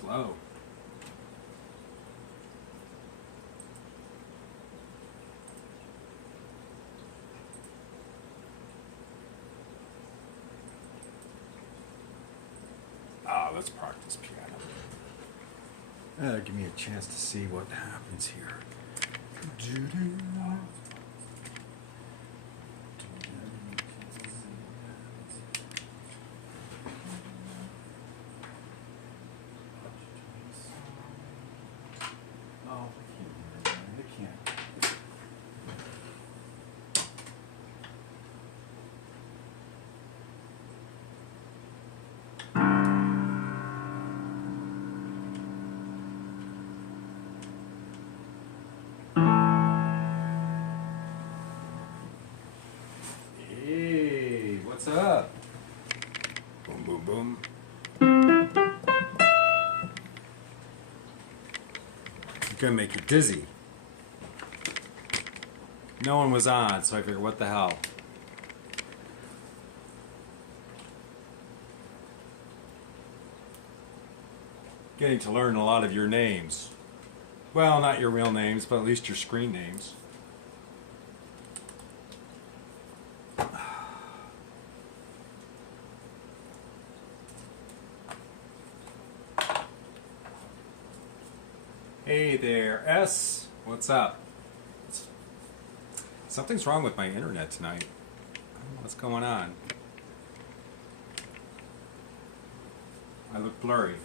Slow. Ah, let's practice piano. Give me a chance to see what happens here. Oh, I can't. Hey, what's up? Boom, boom, boom. It's gonna make you dizzy. No one was on, so I figured, what the hell? Getting to learn a lot of your names. Well, not your real names, but at least your screen names. Hey there, S. What's up? Something's wrong with my internet tonight. I don't know what's going on. I look blurry.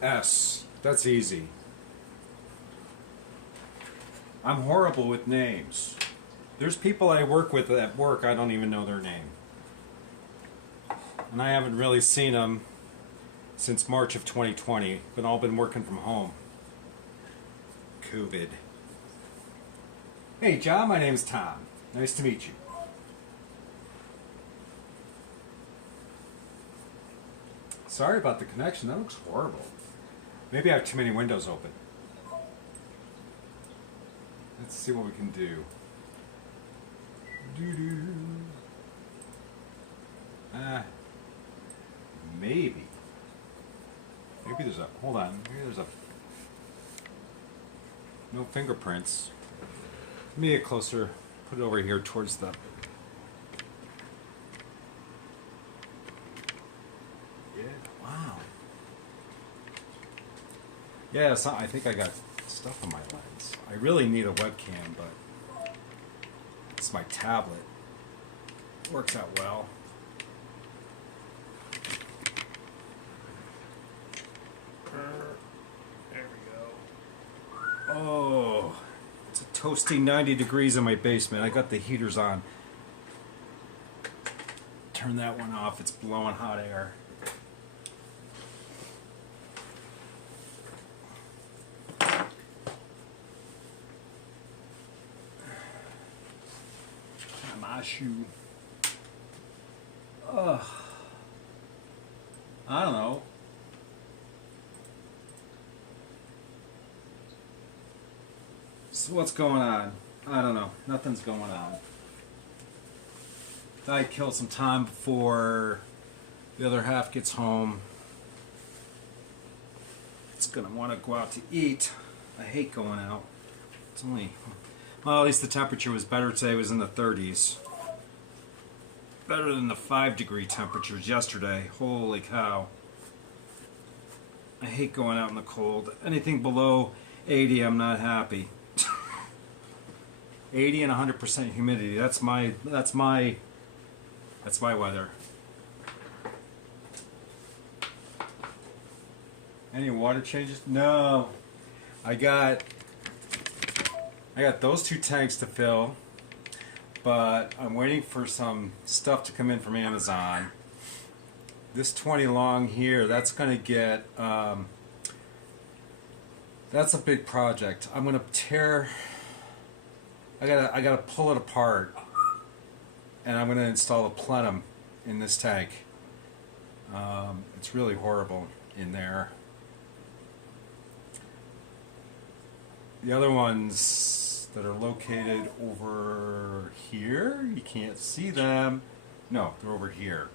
S. That's easy. I'm horrible with names. There's people I work with at work, I don't even know their name. And I haven't really seen them since March of 2020. We've all been working from home. COVID. Hey John, my name's Tom. Nice to meet you. Sorry about the connection, that looks horrible. Maybe I have too many windows open. Let's see what we can do. Maybe. Maybe there's a, hold on, maybe there's a, no fingerprints. Let me get closer, put it over here towards the, yeah, wow. Yeah, so I think I got stuff on my lens. I really need a webcam, but it's my tablet. It works out well. There we go. Oh, it's a toasty 90 degrees in my basement. I got the heaters on. Turn that one off. It's blowing hot air. My shoe. Ugh. I don't know. So what's going on? I don't know. Nothing's going on. Thought I'd kill some time before the other half gets home. It's gonna want to go out to eat. I hate going out. It's only, well, at least the temperature was better today. It was in the 30s. Better than the 5-degree temperatures yesterday. Holy cow. I hate going out in the cold. Anything below 80, I'm not happy. 80 and 100% humidity. That's my weather. Any water changes? No. I got those 2 tanks to fill, but I'm waiting for some stuff to come in from Amazon. This 20 long here, that's gonna get that's a big project. I'm gonna tear, I gotta pull it apart, and I'm gonna install a plenum in this tank. It's really horrible in there. The other ones that are located over here, you can't see them. No, they're over here.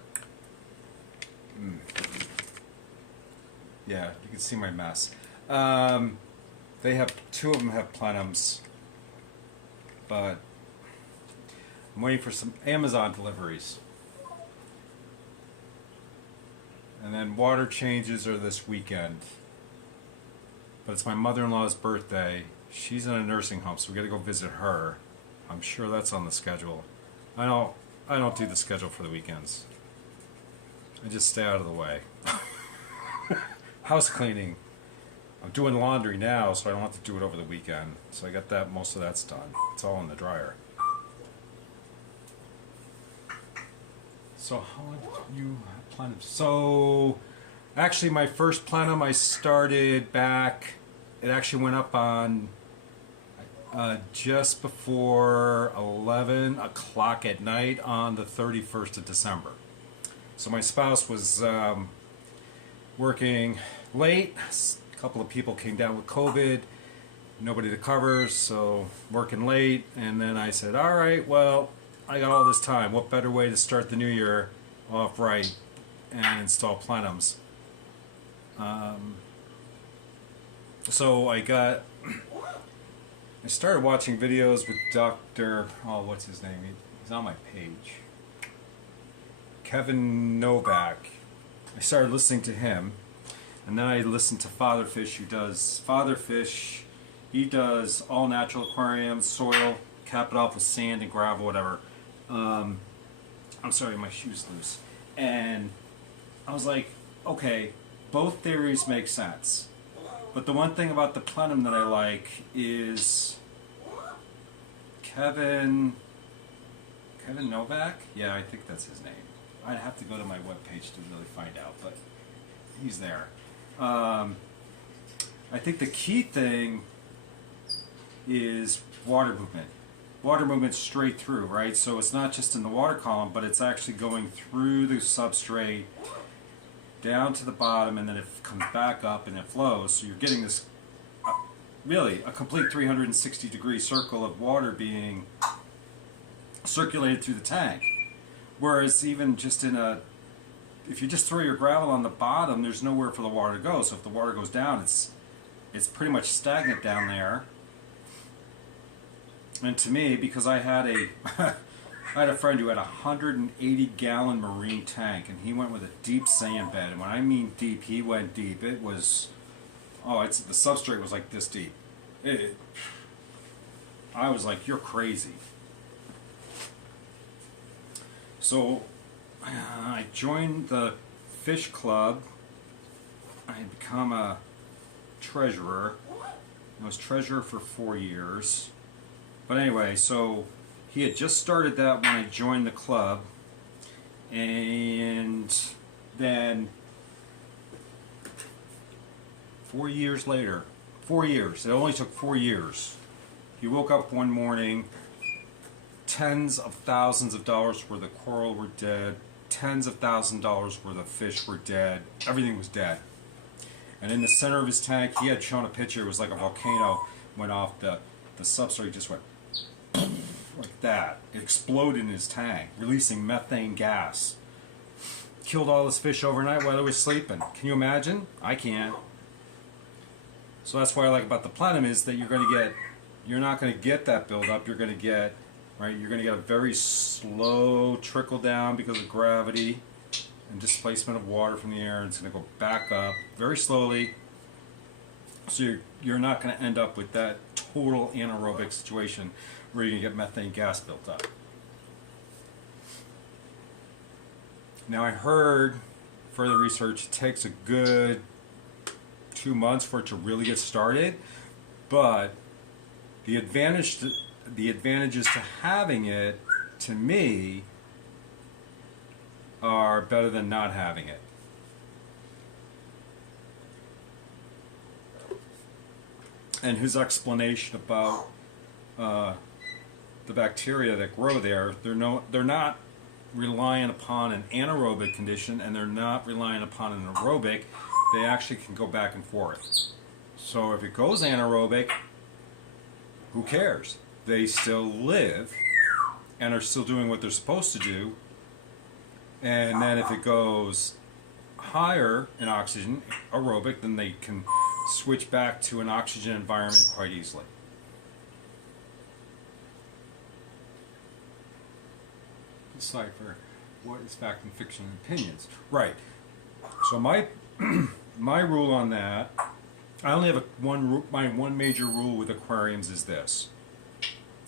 Yeah, you can see my mess. They have, two of them have plenums, but I'm waiting for some Amazon deliveries. And then water changes are this weekend. But it's my mother-in-law's birthday. She's in a nursing home, so we gotta go visit her. I'm sure that's on the schedule. I don't do the schedule for the weekends. I just stay out of the way. House cleaning. I'm doing laundry now, so I don't have to do it over the weekend. So I got that, most of that's done. It's all in the dryer. So how long did you plenum? So actually my first plenum I started back, it actually went up on just before 11 o'clock at night on the 31st of December. So my spouse was working late. A couple of people came down with COVID. Nobody to cover, so working late. And then I said, all right, well, I got all this time. What better way to start the new year off right and install plenums? So I started watching videos with Dr. Oh, what's his name? He's on my page. Kevin Novak. I started listening to him, and then I listened to Father Fish, who does Father Fish. He does all natural aquariums, soil, cap it off with sand and gravel, whatever. I'm sorry, my shoe's loose. And I was like, okay, both theories make sense. But the one thing about the plenum that I like is Kevin Novak? Yeah, I think that's his name. I'd have to go to my webpage to really find out, but he's there. I think the key thing is water movement. Water movement straight through, right? So it's not just in the water column, but it's actually going through the substrate down to the bottom, and then it comes back up and it flows. So you're getting this really a complete 360-degree circle of water being circulated through the tank. Whereas even just if you just throw your gravel on the bottom, there's nowhere for the water to go. So if the water goes down, it's pretty much stagnant down there. And to me, because I had a friend who had a 180-gallon marine tank, and he went with a deep sand bed. And when I mean deep, he went deep. It was, the substrate was like this deep. I was like, you're crazy. So I joined the fish club. I had become a treasurer. I was treasurer for 4 years. But anyway, so he had just started that when I joined the club, and then 4 years later, 4 years, it only took 4 years, he woke up one morning, tens of thousands of dollars worth of coral were dead, tens of thousands of dollars worth of fish were dead, everything was dead. And in the center of his tank, he had shown a picture, it was like a volcano went off, the substrate just went like that. It exploded in his tank, releasing methane gas. Killed all his fish overnight while he was sleeping. Can you imagine? I can't. So that's what I like about the plenum is that you're not going to get that buildup. You're going to get, right? You're going to get a very slow trickle down because of gravity and displacement of water from the air, and it's going to go back up very slowly. So you're not going to end up with that total anaerobic situation where you're going to get methane gas built up. Now I heard further research, it takes a good 2 months for it to really get started, but the advantages to having it, to me, are better than not having it. And his explanation about the bacteria that grow there, they're not relying upon an anaerobic condition, and they're not relying upon an aerobic. They actually can go back and forth. So if it goes anaerobic, who cares? They still live and are still doing what they're supposed to do. And then if it goes higher in oxygen, aerobic, then they can switch back to an oxygen environment quite easily. Decipher what is fact and fiction and opinions. Right. So my my rule on that, I only have my one major rule with aquariums is this,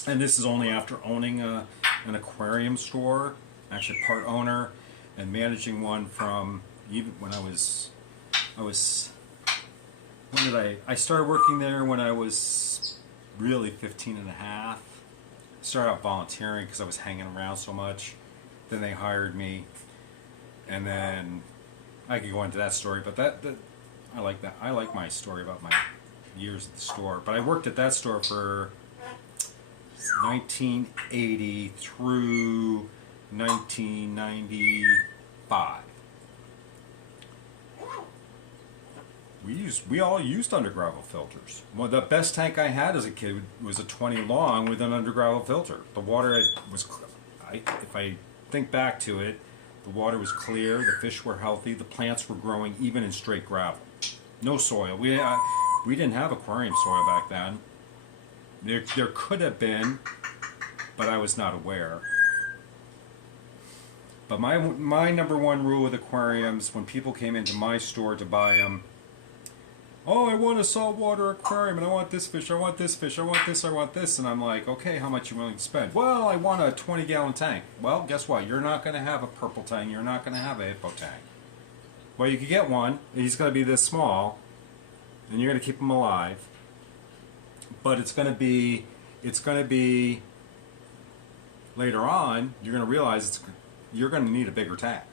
and this is only after owning an aquarium store, actually part owner, and managing one from even when I was when did I started working there when I was really 15 and a half. Started out volunteering because I was hanging around so much. Then they hired me, and then I could go into that story, but that I like that. I like my story about my years at the store. But I worked at that store for 1980 through 1995. We all used undergravel filters. Well, the best tank I had as a kid was a 20 long with an undergravel filter. The water was, if I think back to it, the water was clear, the fish were healthy, the plants were growing even in straight gravel. No soil. We didn't have aquarium soil back then. There could have been, but I was not aware. But my number one rule with aquariums, when people came into my store to buy them, oh, I want a saltwater aquarium, and I want this fish, I want this fish, I want this, I want this. And I'm like, okay, how much are you willing to spend? Well, I want a 20-gallon tank. Well, guess what? You're not going to have a purple tank. You're not going to have a hippo tank. Well, you could get one. He's going to be this small, and you're going to keep him alive. But it's going to be later on, you're going to realize you're going to need a bigger tank.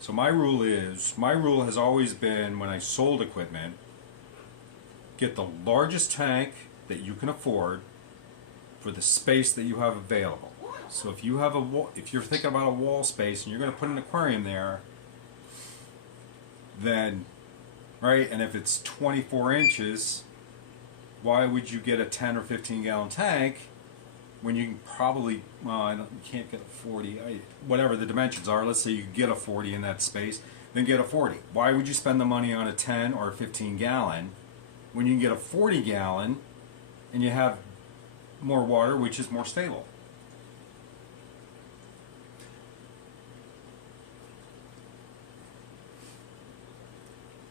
So my rule has always been, when I sold equipment, get the largest tank that you can afford for the space that you have available. So if you're thinking about a wall space and you're going to put an aquarium there, then, right, and if it's 24 inches, why would you get a 10 or 15 gallon tank when you can probably, well, you can't get a 40, whatever the dimensions are. Let's say you get a 40 in that space, then get a 40. Why would you spend the money on a 10 or a 15 gallon when you can get a 40 gallon and you have more water, which is more stable?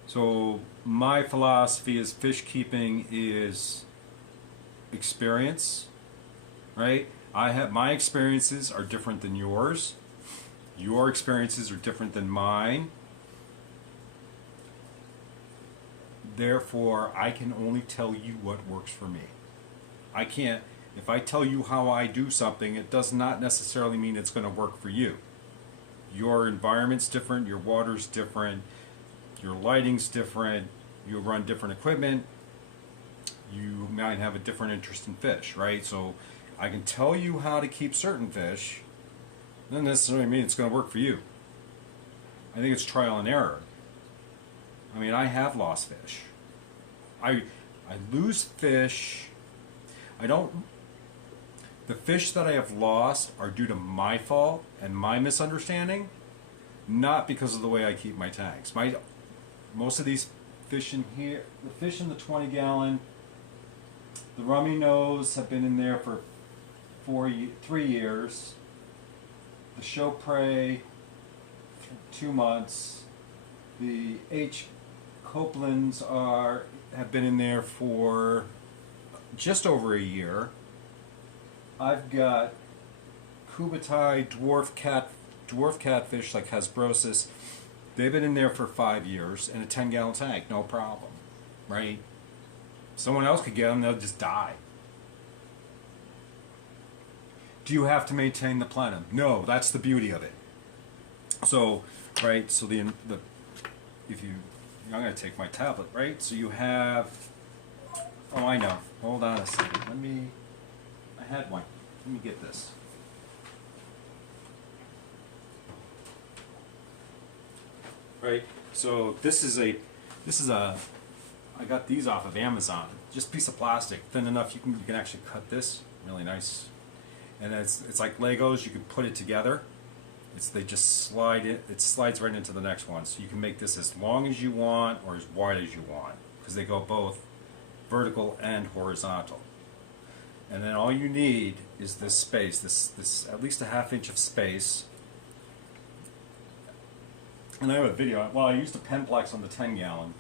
So my philosophy is fish keeping is experience. Right? My experiences are different than yours. Your experiences are different than mine. Therefore, I can only tell you what works for me. I can't, if I tell you how I do something, it does not necessarily mean it's going to work for you. Your environment's different, your water's different, your lighting's different, you run different equipment, you might have a different interest in fish, right? So I can tell you how to keep certain fish, doesn't necessarily mean it's going to work for you. I think it's trial and error. I mean, I have lost fish. I lose fish. The fish that I have lost are due to my fault and my misunderstanding, not because of the way I keep my tanks. Most of these fish in here, the fish in the 20 gallon, the rummy nose have been in there for 3 years. The show prey, 2 months. The H. Copelands have been in there for just over a year. I've got Kubatai dwarf catfish like Hasbrosus. They've been in there for 5 years in a 10-gallon tank, no problem, right? Someone else could get them, they'll just die. Do you have to maintain the plenum? No, that's the beauty of it. So, right, so I'm going to take my tablet, right? So you have, oh, I know. Hold on a second. I had one. Let me get this. Right, so this is a, I got these off of Amazon. Just a piece of plastic, thin enough you can actually cut this, really nice. And it's like Legos, you can put it together. They just slide it. It slides right into the next one. So you can make this as long as you want or as wide as you want, because they go both vertical and horizontal. And then all you need is this space, this at least a ½ inch of space. And I have a video. Well, I used a Penplex on the 10-gallon.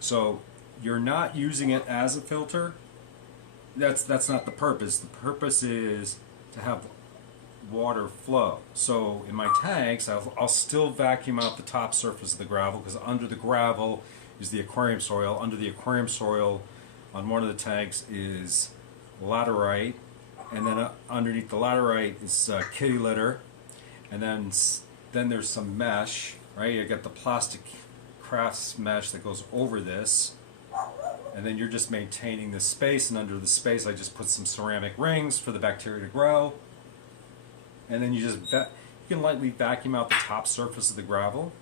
So you're not using it as a filter. That's not the purpose. The purpose is to have water flow. So in my tanks, I'll still vacuum out the top surface of the gravel, because under the gravel is the aquarium soil. Under the aquarium soil on one of the tanks is laterite, and then underneath the laterite is kitty litter, and then there's some mesh, right? You got the plastic crafts mesh that goes over this, and then you're just maintaining this space, and under the space I just put some ceramic rings for the bacteria to grow, and then you can lightly vacuum out the top surface of the gravel.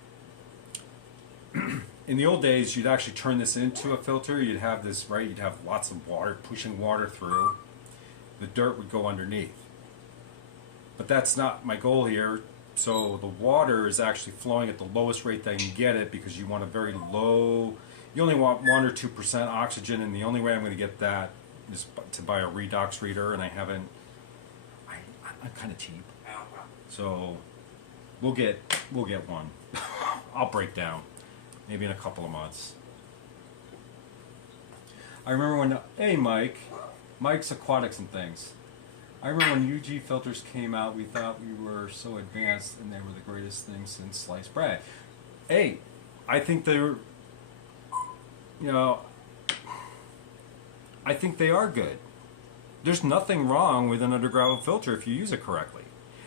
In the old days, you'd actually turn this into a filter. You'd have this, right? You'd have lots of water pushing water through. The dirt would go underneath. But that's not my goal here. So the water is actually flowing at the lowest rate that you can get it, because you want a very low, you only want 1 or 2% oxygen, and the only way I'm going to get that is to buy a redox reader, and I'm kind of cheap. So we'll get one. I'll break down. Maybe in a couple of months. I remember when, hey Mike's Aquatics and Things. I remember when UG filters came out, we thought we were so advanced and they were the greatest thing since sliced bread. Hey, I think they're, I think they are good. There's nothing wrong with an undergravel filter if you use it correctly.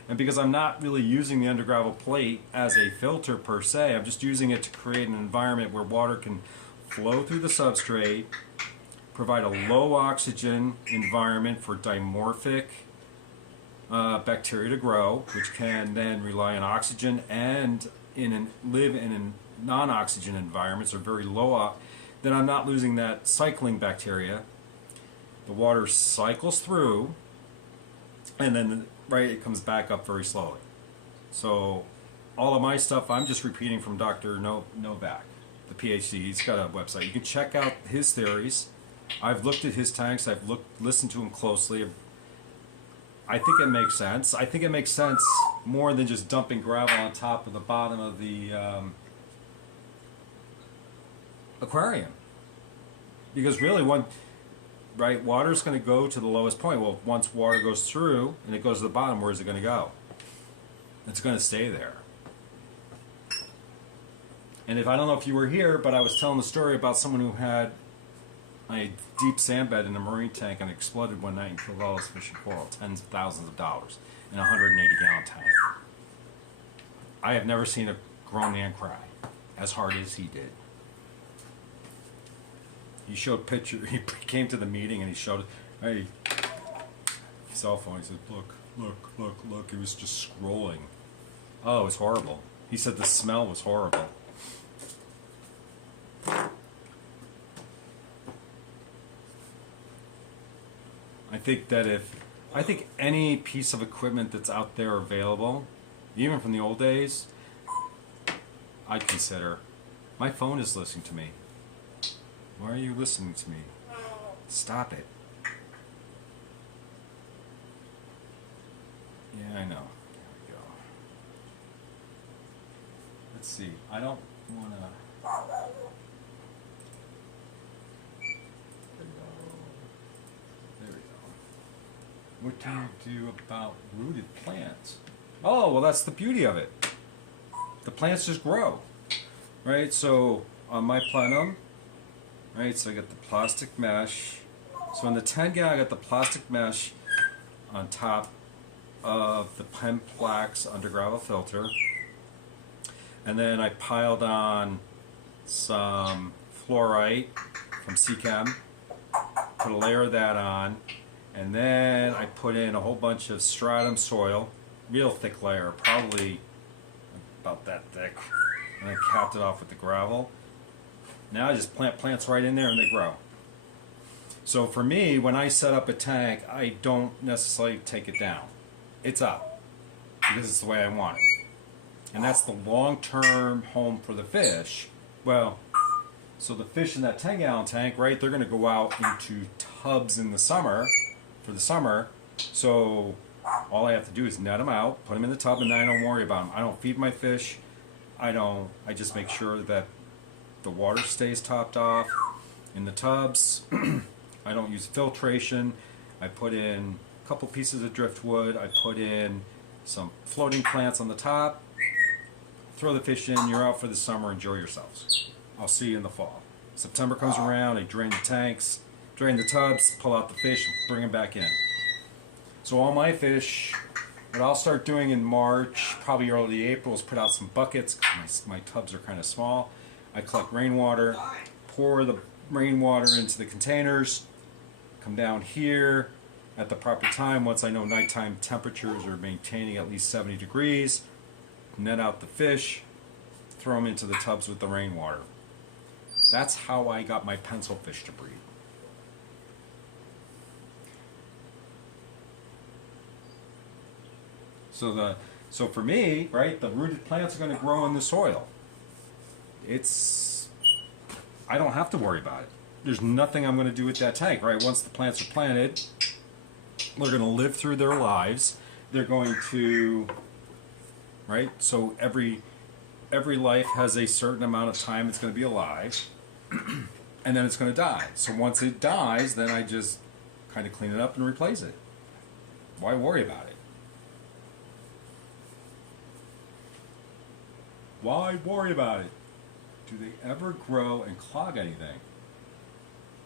And because I'm not really using the undergravel plate as a filter per se, I'm just using it to create an environment where water can flow through the substrate, provide a low oxygen environment for dimorphic bacteria to grow, which can then rely on oxygen and live in non-oxygen environments or very low. Then I'm not losing that cycling bacteria. The water cycles through, and then it comes back up very slowly. So all of my stuff I'm just repeating from Dr. Novak, the PhD. He's got a website. You can check out his theories. I've looked at his tanks. I've listened to him closely. I think it makes sense. I think it makes sense more than just dumping gravel on top of the bottom of the aquarium. Because really, water is going to go to the lowest point. Well, once water goes through and it goes to the bottom, where is it going to go? It's going to stay there. And I don't know if you were here, but I was telling the story about someone who had a deep sand bed in a marine tank and exploded one night and killed all his fish and coral, tens of thousands of dollars, in a 180-gallon tank. I have never seen a grown man cry as hard as he did. He showed pictures. He came to the meeting and he showed, hey, cell phone. He said, look. He was just scrolling. Oh, it was horrible. He said the smell was horrible. I think any piece of equipment that's out there available, even from the old days, I'd consider. My phone is listening to me. Why are you listening to me? Stop it. Yeah, I know. There we go. Let's see. I don't want to... There we go. What do you do about rooted plants? Oh, well, that's the beauty of it. The plants just grow. Right? So, on my plenum, right, so I got the plastic mesh. So in the 10-gallon, I got the plastic mesh on top of the Penplex undergravel filter. And then I piled on some fluorite from Seachem, put a layer of that on, and then I put in a whole bunch of stratum soil, real thick layer, probably about that thick, and I capped it off with the gravel. Now I just plant plants right in there and they grow. So for me, when I set up a tank, I don't necessarily take it down. It's up because it's the way I want it. And that's the long-term home for the fish. Well, so the fish in that 10-gallon tank, right, they're going to go out into tubs in the summer, for the summer. So all I have to do is net them out, put them in the tub, and then I don't worry about them. I don't feed my fish. I just make sure that the water stays topped off in the tubs. I don't use filtration. I put in a couple pieces of driftwood. I put in some floating plants on the top. Throw the fish in. You're out for the summer. Enjoy yourselves. I'll see you in the fall. September comes around. I drain the tanks, drain the tubs, pull out the fish, bring them back in. So all my fish, what I'll start doing in March, probably early April, is put out some buckets. My tubs are kind of small. I collect rainwater, pour the rainwater into the containers, come down here at the proper time once I know nighttime temperatures are maintaining at least 70 degrees, net out the fish, throw them into the tubs with the rainwater. That's how I got my pencil fish to breed. So for me, right, the rooted plants are going to grow in the soil. I don't have to worry about it. There's nothing I'm going to do with that tank, right? Once the plants are planted, they're going to live through their lives. They're going to, right? So every life has a certain amount of time it's going to be alive, and then it's going to die. So once it dies, then I just kind of clean it up and replace it. Why worry about it? Why worry about it? Do they ever grow and clog anything?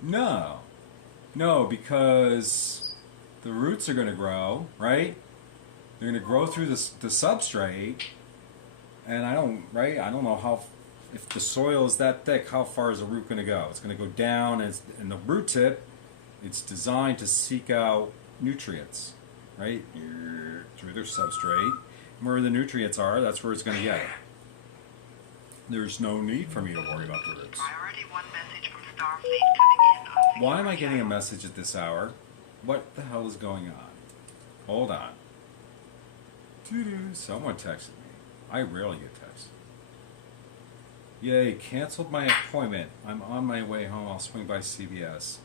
No. No, because the roots are going to grow, right? They're going to grow through the substrate, and I don't know how, if the soil is that thick, how far is the root going to go? It's going to go down, and the root tip, it's designed to seek out nutrients, right? Through their substrate. Where the nutrients are, that's where it's going to get it. There's no need for me to worry about the roots. Priority 1 message from Starfleet coming in. Why am I getting a message at this hour? What the hell is going on? Hold on. Someone texted me. I rarely get texts. Yay, canceled my appointment. I'm on my way home. I'll swing by CVS.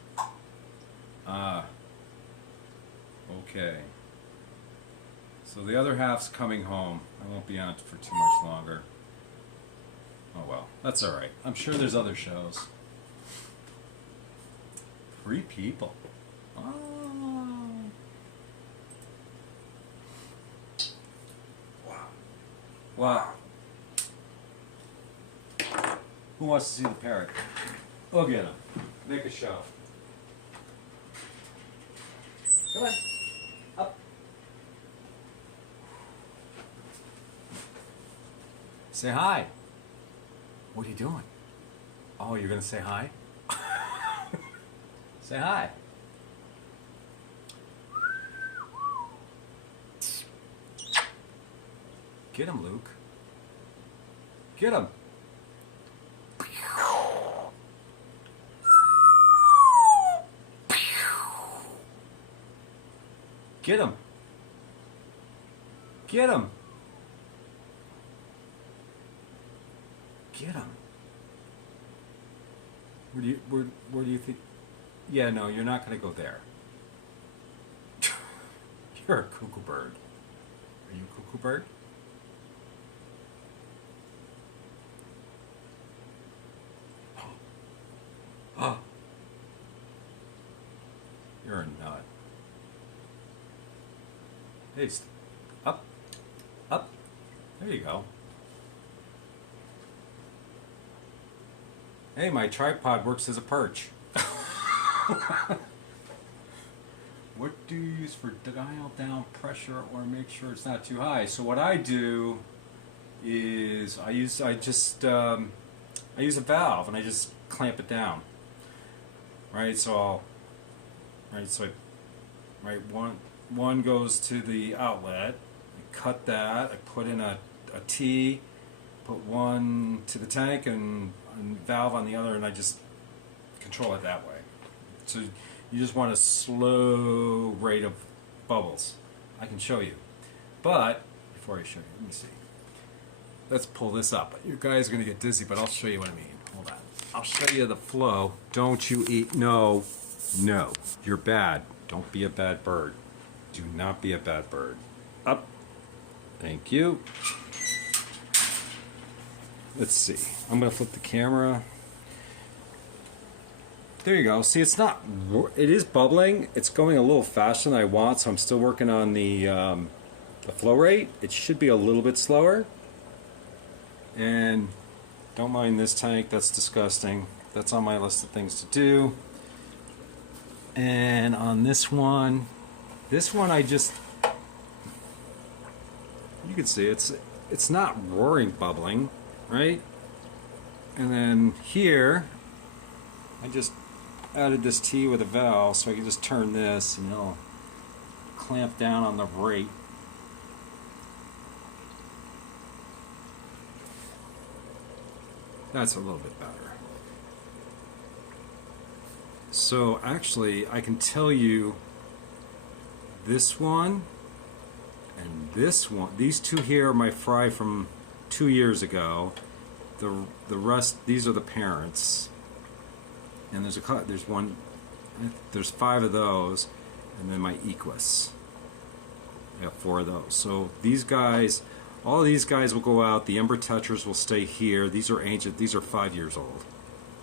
Okay. So the other half's coming home. I won't be on for too much longer. Oh well, that's alright. I'm sure there's other shows. 3 people. Oh. Wow. What? Who wants to see the parrot? We'll get him. Make a show. Come on. Up. Say hi. What are you doing? Oh, you're going to say hi? Say hi. Get him, Luke. Get him. Get him. Get him. Get him. Where do you think? Yeah, no, you're not going to go there. You're a cuckoo bird. Are you a cuckoo bird? Oh. You're a nut. Hey, up. Up. There you go. Hey, my tripod works as a perch. What do you use for dial down pressure or make sure it's not too high? So what I do is I use a valve and I just clamp it down. Right, so one goes to the outlet. I cut that. I put in a T. Put one to the tank and valve on the other, and I just control it that way. So You just want a slow rate of bubbles. I can show you. But, before I show you, let me see. Let's pull this up. You guys are going to get dizzy, but I'll show you what I mean. Hold on. I'll show you the flow. Don't you eat. No. No. You're bad. Don't be a bad bird. Do not be a bad bird. Up. Thank you. Let's see. I'm going to flip the camera. There you go. See, it's not. It is bubbling. It's going a little faster than I want, so I'm still working on the flow rate. It should be a little bit slower. And don't mind this tank. That's disgusting. That's on my list of things to do. And on this one I just, you can see it's not roaring bubbling, right? And then here I just added this T with a valve so I can just turn this and it'll clamp down on the rate. That's a little bit better. So actually, I can tell you this one and this one. These two here are my fry from 2 years ago. The rest, these are the parents. And there's one, there's 5 of those, and then my Equus. I have 4 of those. So these guys, all of these guys will go out. The Ember Tetras will stay here. These are ancient. These are 5 years old.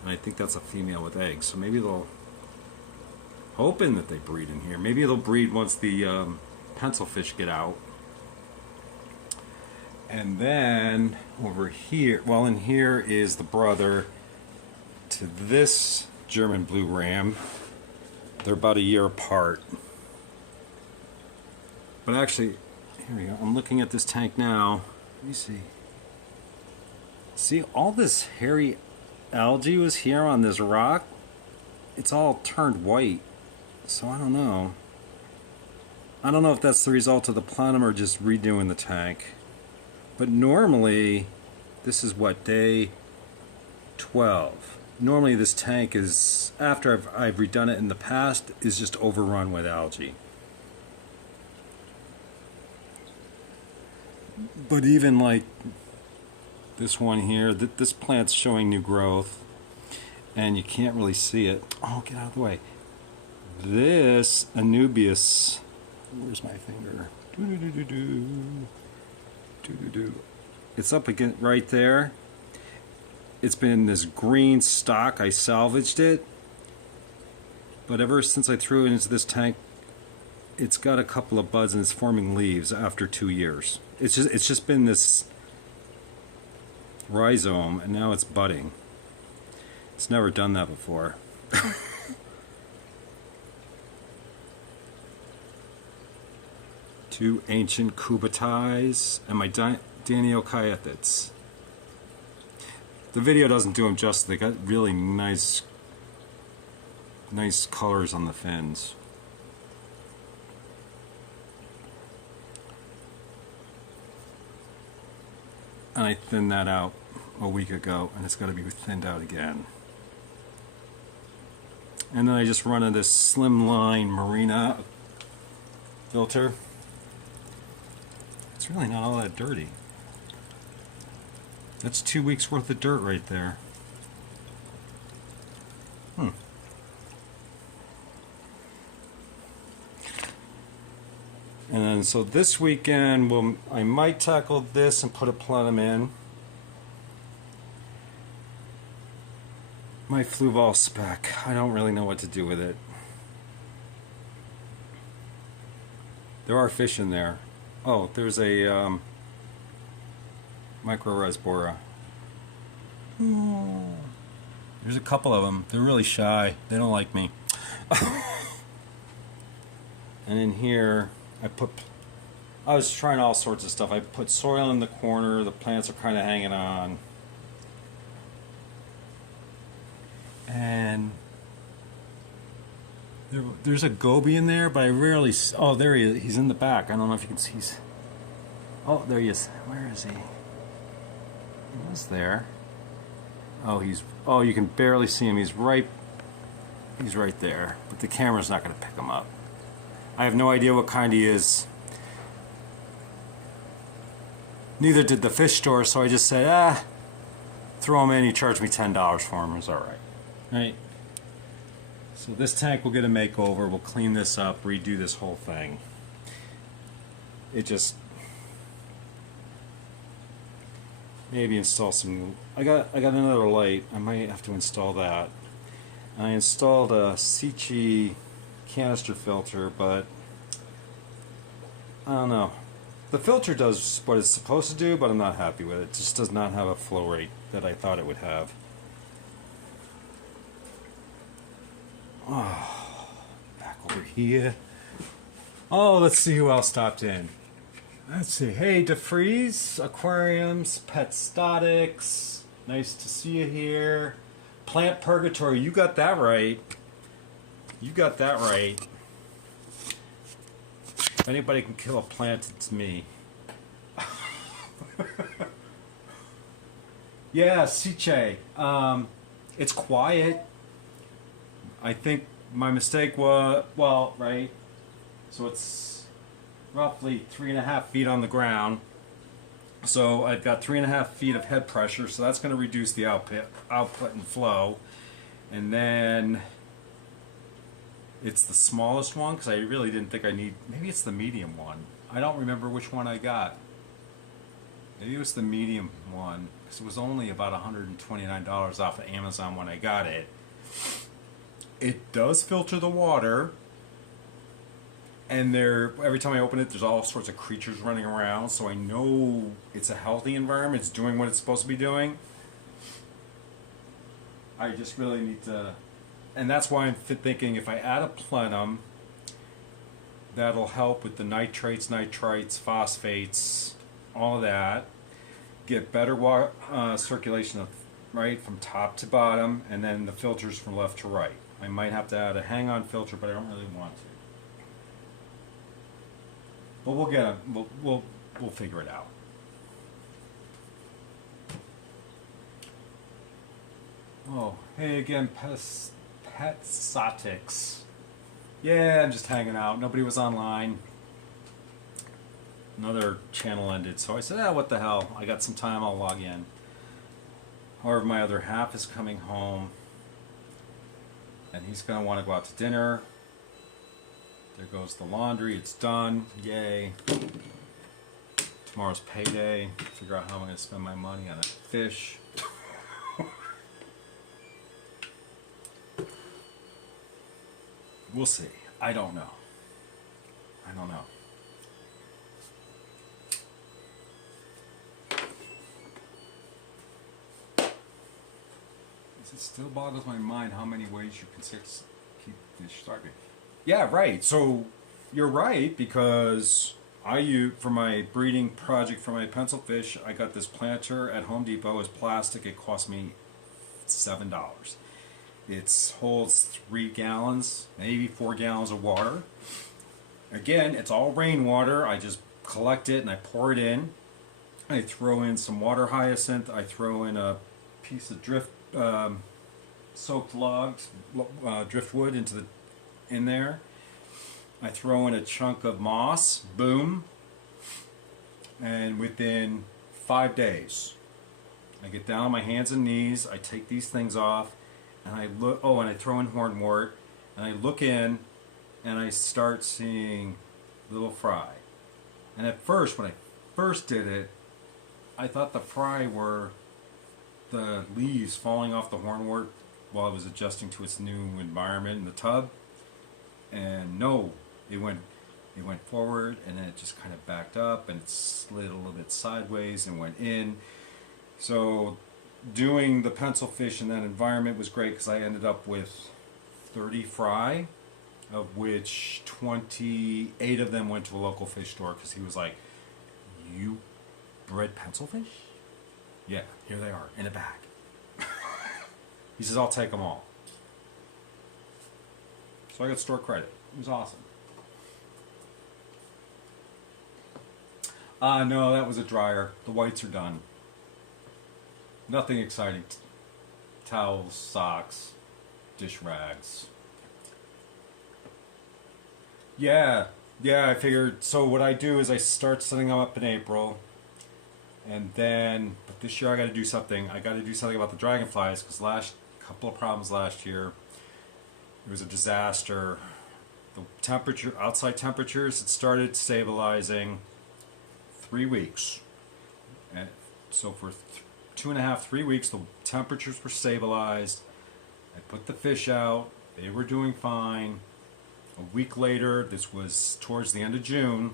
And I think that's a female with eggs. So maybe they'll, hoping that they breed in here. Maybe they'll breed once the pencilfish get out. And then over here, well, in here is the brother to this German blue ram. They're about a year apart. But actually, here we go. I'm looking at this tank now. Let me see. See, all this hairy algae was here on this rock. It's all turned white. So I don't know. I don't know if that's the result of the plenum or just redoing the tank. But normally, this is what, day 12. Normally this tank is, after I've redone it in the past, is just overrun with algae. But even like this one here, this plant's showing new growth, and you can't really see it. Oh, get out of the way. This Anubias, where's my finger? It's up again right there. It's been this green stock. I salvaged it, but ever since I threw it into this tank, it's got a couple of buds and it's forming leaves after 2 years. It's just been this rhizome, and now it's budding. It's never done that before. Two ancient cubitais and my Daniocaiathids. The video doesn't do them justice. They got really nice colors on the fins. And I thinned that out a week ago, and it's got to be thinned out again. And then I just run this Slimline Marina filter. It's really not all that dirty. That's 2 weeks worth of dirt right there. And then so this weekend I might tackle this and put a plenum in. My Fluval spec. I don't really know what to do with it. There are fish in there. Oh, there's a Microrhizobora. There's a couple of them. They're really shy. They don't like me. And in here, I was trying all sorts of stuff. I put soil in the corner. The plants are kind of hanging on. And there's a goby in there, but I rarely... Oh, there he is. He's in the back. I don't know if you can see. Oh, there he is. Where is he? He was there. Oh, you can barely see him. He's right He's right there, but the camera's not going to pick him up. I have no idea what kind he is. Neither did the fish store, so I just said, throw him in. He charged me $10 for him. It was all right. Right. So this tank will get a makeover. We'll clean this up, redo this whole thing. It just maybe install some. I got another light. I might have to install that. I installed a Seachy canister filter, but I don't know. The filter does what it's supposed to do, but I'm not happy with it. It just does not have a flow rate that I thought it would have. Oh, back over here. Oh, let's see who else stopped in. Let's see. Hey, DeFreeze Aquariums, Pet Statics. Nice to see you here. Plant Purgatory. You got that right. You got that right. If anybody can kill a plant, it's me. Yeah, Siche. It's quiet. I think my mistake was, well, right. So it's roughly 3.5 feet on the ground. So I've got 3.5 feet of head pressure, so that's going to reduce the output and flow. And then it's the smallest one because I really didn't think I need. Maybe it's the medium one. I don't remember which one I got. Maybe it was the medium one because it was only about $129 off of Amazon when I got it. It does filter the water, and every time I open it, there's all sorts of creatures running around. So I know it's a healthy environment. It's doing what it's supposed to be doing. I just really need to. And that's why I'm thinking if I add a plenum, that'll help with the nitrates, nitrites, phosphates, all of that. Get better water circulation right from top to bottom, and then the filters from left to right. I might have to add a hang-on filter, but I don't really want to. But we'll get them. We'll figure it out. Oh, hey again, Petsatics. Yeah, I'm just hanging out. Nobody was online. Another channel ended, so I said, what the hell? I got some time, I'll log in. However, my other half is coming home, and he's going to want to go out to dinner. There goes the laundry. It's done. Yay. Tomorrow's payday. Figure out how I'm going to spend my money on a fish. We'll see. I don't know. I don't know. It still boggles my mind how many ways you can keep fish starving. Yeah, right. So you're right, because I use for my breeding project for my pencil fish, I got this planter at Home Depot. It's plastic. It cost me $7. It holds 3 gallons, maybe 4 gallons of water. Again, it's all rainwater. I just collect it and I pour it in. I throw in some water hyacinth. I throw in a piece of soaked logs, driftwood in there. I throw in a chunk of moss. Boom. And within 5 days, I get down on my hands and knees. I take these things off. And I look. Oh, and I throw in hornwort, and I look in, and I start seeing little fry. And at first, when I first did it, I thought the fry were the leaves falling off the hornwort while it was adjusting to its new environment in the tub. And no, it went forward, and then it just kind of backed up, and it slid a little bit sideways and went in. So doing the pencil fish in that environment was great because I ended up with 30 fry, of which 28 of them went to a local fish store because he was like, "You bred pencil fish?" Yeah, here they are in a bag. He says, "I'll take them all." So I got store credit. It was awesome. No, that was a dryer. The whites are done. Nothing exciting. Towels, socks, dish rags, Yeah, yeah. I figured. So what I do is I start setting them up in April, and then but this year I got to do something. I got to do something about the dragonflies because last couple of problems last year. It was a disaster. The temperature, outside temperatures, it started stabilizing 3 weeks, and so for 2.5, 3 weeks, the temperatures were stabilized. I put the fish out; they were doing fine. A week later, this was towards the end of June.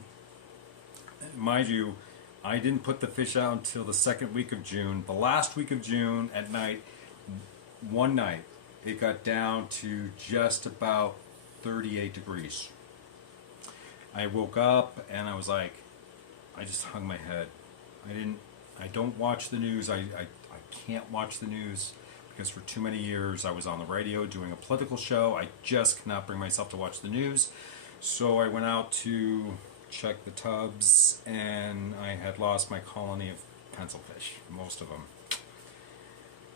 Mind you, I didn't put the fish out until the second week of June. The last week of June at night, one night, it got down to just about 38 degrees. I woke up and I was like, I just hung my head. I don't watch the news. I can't watch the news because for too many years I was on the radio doing a political show. I just cannot bring myself to watch the news. So I went out to check the tubs and I had lost my colony of pencilfish, most of them.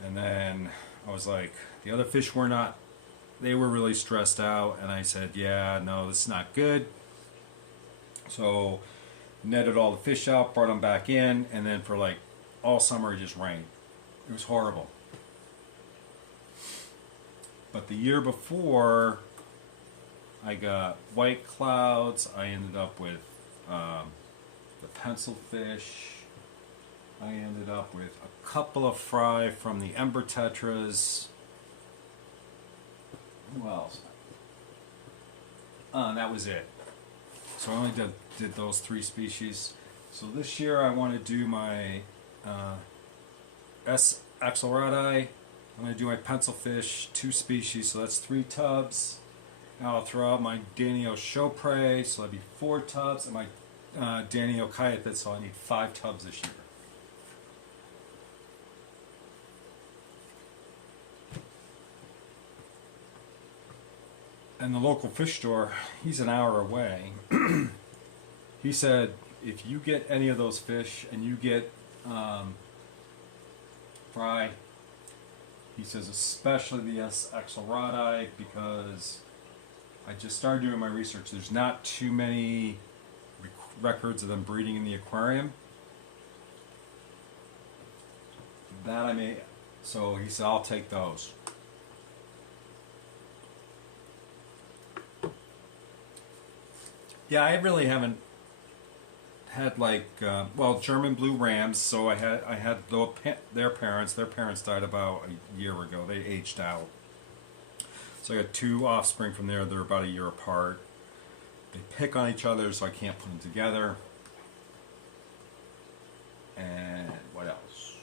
And then I was like, the other fish were not, they were really stressed out. And I said, yeah, no, this is not good. So netted all the fish out, brought them back in, and then for like all summer it just rained. It was horrible. But the year before, I got white clouds. I ended up with the pencil fish. I ended up with a couple of fry from the Ember Tetras. Who else? That was it. So I only did those 3 species. So this year I want to do my S. axelrodi. I'm going to do my pencilfish, 2 species, so that's 3 tubs. Now I'll throw out my Danio Chopre, so that'd be 4 tubs, and my Danio Kayapit, so I need 5 tubs this year. And the local fish store, he's an hour away. He said, if you get any of those fish and you get fry, he says especially the S. axelrodi, because I just started doing my research. There's not too many records of them breeding in the aquarium. That I may, so he said I'll take those. Yeah, I really haven't had like well, German blue rams. So I had their parents. Their parents died about a year ago. They aged out. So I got 2 offspring from there. They're about a year apart. They pick on each other, so I can't put them together. And what else?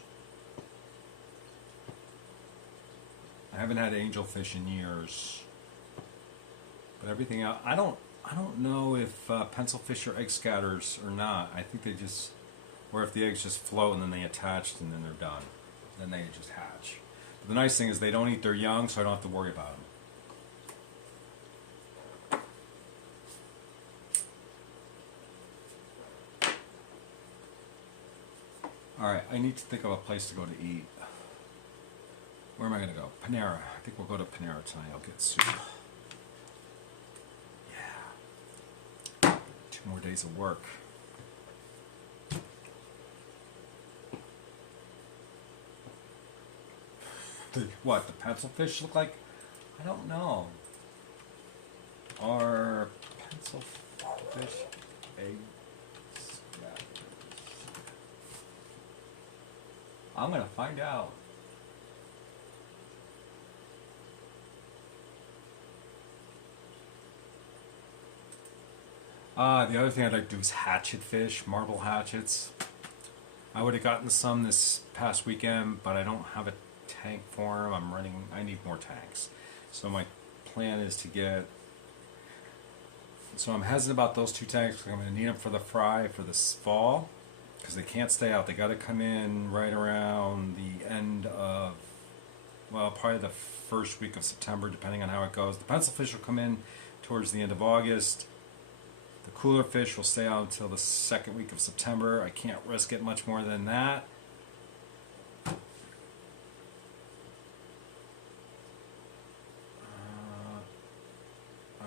I haven't had angelfish in years. But everything else, I don't know if pencilfish are egg scatters or not. I think they just, or if the eggs just float and then they attach and then they're done. Then they just hatch. But the nice thing is they don't eat their young, so I don't have to worry about them. Alright, I need to think of a place to go to eat. Where am I going to go? Panera. I think we'll go to Panera tonight. I'll get soup. Yeah. 2 more days of work. What, the pencilfish look like? I don't know. Are pencilfish egg scatters? I'm gonna find out. The other thing I'd like to do is hatchet fish, marble hatchets. I would have gotten some this past weekend, but I don't have a tank for them. I need more tanks. So my plan is to get, so I'm hesitant about those 2 tanks because I'm going to need them for the fry for this fall, because they can't stay out. They got to come in right around the end of, well, probably the first week of September, depending on how it goes. The pencilfish will come in towards the end of August. The cooler fish will stay out until the second week of September. I can't risk it much more than that. Are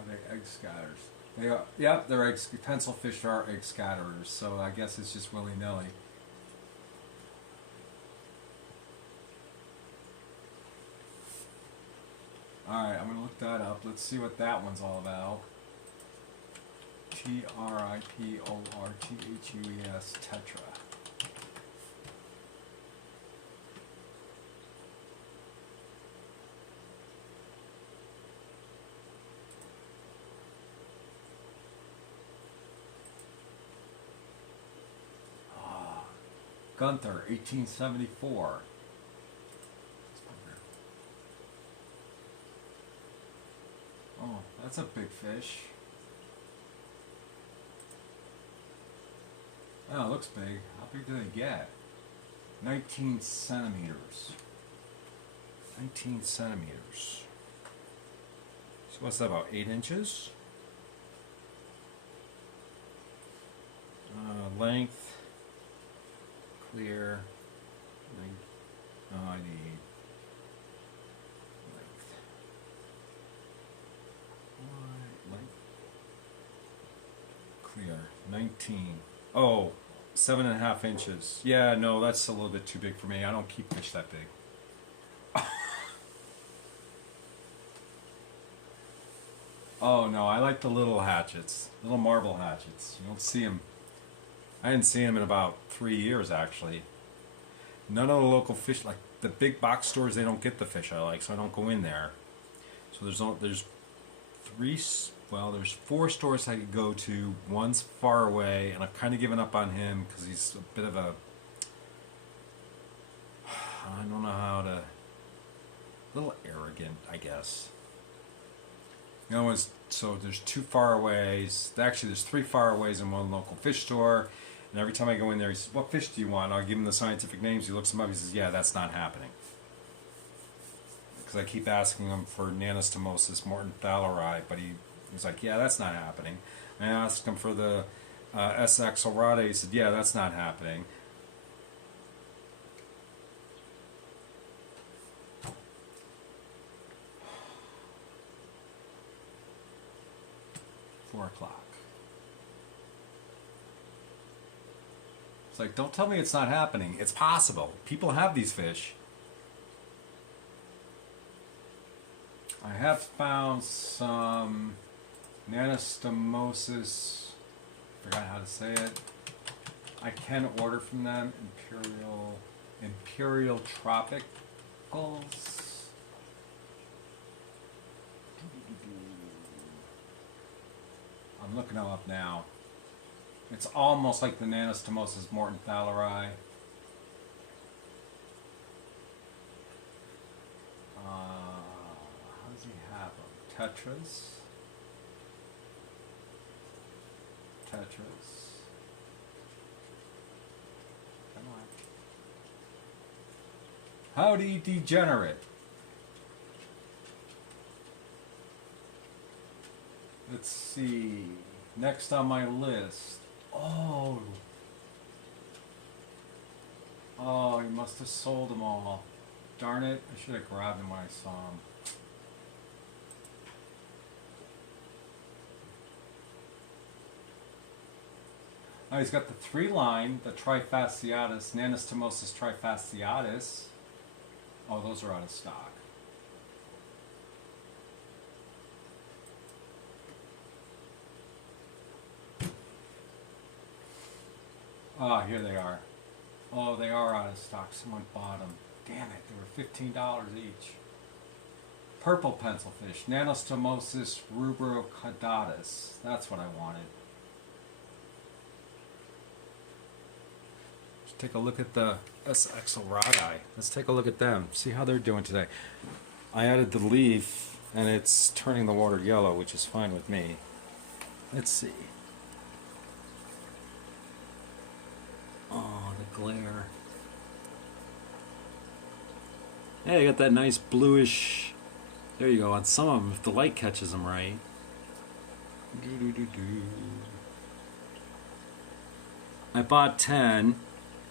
they egg scatters? They are, yep, they're pencil fish are egg scatterers, so I guess it's just willy-nilly. Alright, I'm going to look that up. Let's see what that one's all about. Triporthues tetra. Gunther, 1874. Oh, that's a big fish. Oh, it looks big. How big do they get? 19 centimeters. 19 centimeters. So what's that, about 8 inches? Length. Clear. I need length. Length. Clear. 19. Oh, 7.5 inches. Yeah, no, that's a little bit too big for me. I don't keep fish that big. Oh no, I like the little hatchets, little marble hatchets. You don't see them. I didn't see them in about 3 years actually. None of the local fish, like the big box stores, they don't get the fish I like, so I don't go in there. So there's there's 4 stores I could go to. One's far away, and I've kind of given up on him because he's a bit of a, I don't know how to, a little arrogant, I guess. The other one's, so there's 2 faraways. Actually, there's 3 faraways in one local fish store. And every time I go in there, he says, "What fish do you want?" And I'll give him the scientific names. He looks them up. He says, "Yeah, that's not happening." Because I keep asking him for Nanostomosis mortenthaleri, but he's like, "Yeah, that's not happening." And I asked him for the S. axelrada. He said, "Yeah, that's not happening." Four o'clock. It's like, don't tell me it's not happening. It's possible. People have these fish. I have found some Nanostomosis. Forgot how to say it. I can order from them. Imperial Tropicals. I'm looking them up now. It's almost like the Nanostomosis mortenthaleri. How does he have them? Tetras. Come on. Howdy, degenerate. Let's see. Next on my list. Oh, he must have sold them all. Darn it, I should have grabbed them when I saw them. Oh, he's got the 3-line, the trifasciatus, Nanostomosis trifasciatus. Oh, those are out of stock. Ah, here they are. Oh, they are out of stock. Someone bought them. Damn it, they were $15 each. Purple pencilfish, Nanostomosis rubrocaudatus. That's what I wanted. Let's take a look at the S. axelradi. Let's take a look at them. See how they're doing today. I added the leaf, and it's turning the water yellow, which is fine with me. Let's see. Oh, the glare. Yeah, you got that nice bluish. There you go. On some of them, if the light catches them right. I bought 10.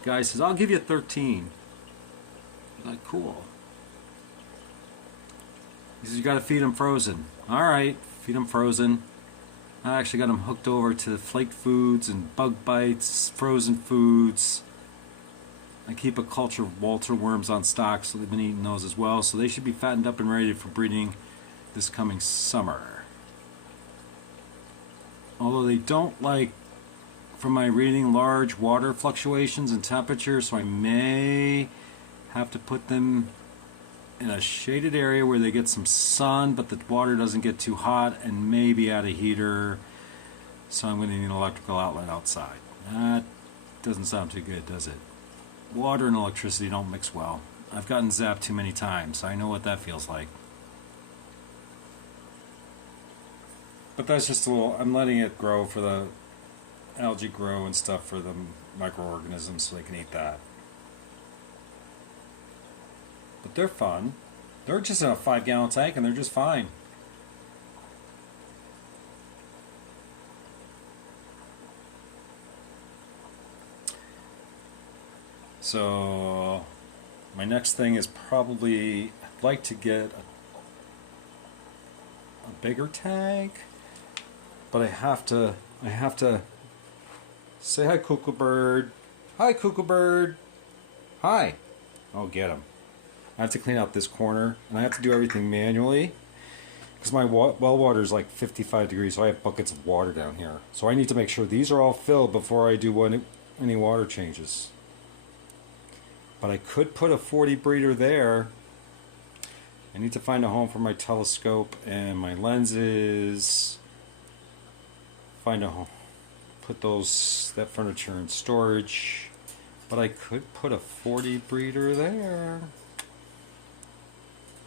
Guy says, "I'll give you 13. I'm like, cool. He says, "You got to feed them frozen." All right, feed them frozen. I actually got them hooked over to flake foods and bug bites, frozen foods. I keep a culture of Walter worms on stock, so they've been eating those as well. So they should be fattened up and ready for breeding this coming summer. Although they don't like, from my reading, large water fluctuations in temperature, so I may have to put them in a shaded area where they get some sun, but the water doesn't get too hot, and maybe add a heater. So I'm going to need an electrical outlet outside. That doesn't sound too good, does it? Water and electricity don't mix well. I've gotten zapped too many times. I know what that feels like. But that's just a little, I'm letting it grow for the algae grow and stuff for the microorganisms so they can eat that. But they're fun. They're just in a 5-gallon tank and they're just fine. So my next thing is probably, I'd like to get a bigger tank, but I have to say hi, Cuckoo Bird. Hi, Cuckoo Bird. Hi. Oh, get him. I have to clean out this corner, and I have to do everything manually because my well water is like 55 degrees, so I have buckets of water down here. So I need to make sure these are all filled before I do any water changes. But I could put a 40 breeder there. I need to find a home for my telescope and my lenses. Find a home. Put that furniture in storage. But I could put a 40 breeder there.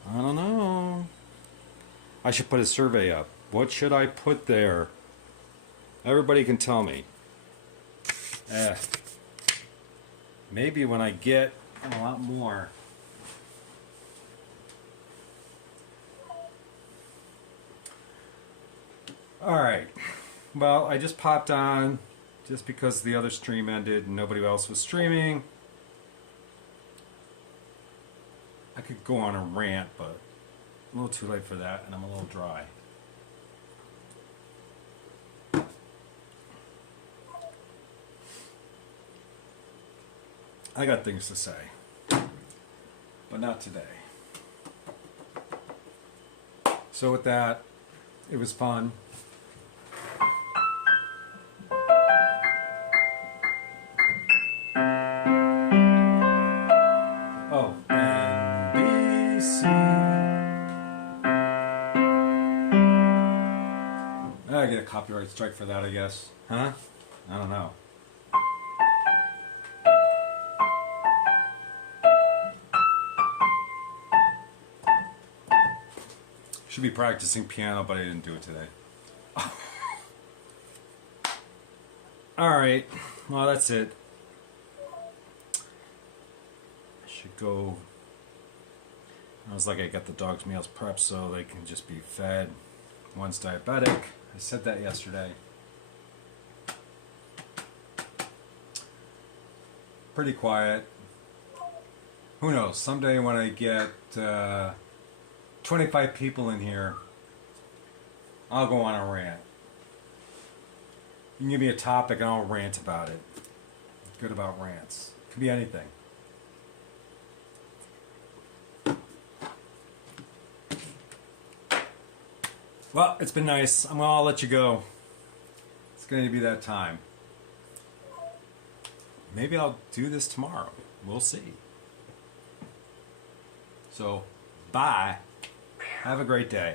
I don't know. I should put a survey up. What should I put there? Everybody can tell me. Maybe when I get a lot more. Alright. Well, I just popped on just because the other stream ended and nobody else was streaming. I could go on a rant, but a little too late for that, and I'm a little dry. I got things to say, but not today. So with that, it was fun. Oh, NBC. I get a copyright strike for that, I guess. Huh? I don't know. Should be practicing piano, but I didn't do it today. Alright, well that's it. I should go. I was like, I got the dog's meals prepped so they can just be fed. One's diabetic. I said that yesterday. Pretty quiet. Who knows, someday when I get 25 people in here, I'll go on a rant. You can give me a topic and I'll rant about it. Good about rants. Could be anything. Well, it's been nice. I'm gonna let you go. It's going to be that time. Maybe I'll do this tomorrow. We'll see. So, bye. Have a great day.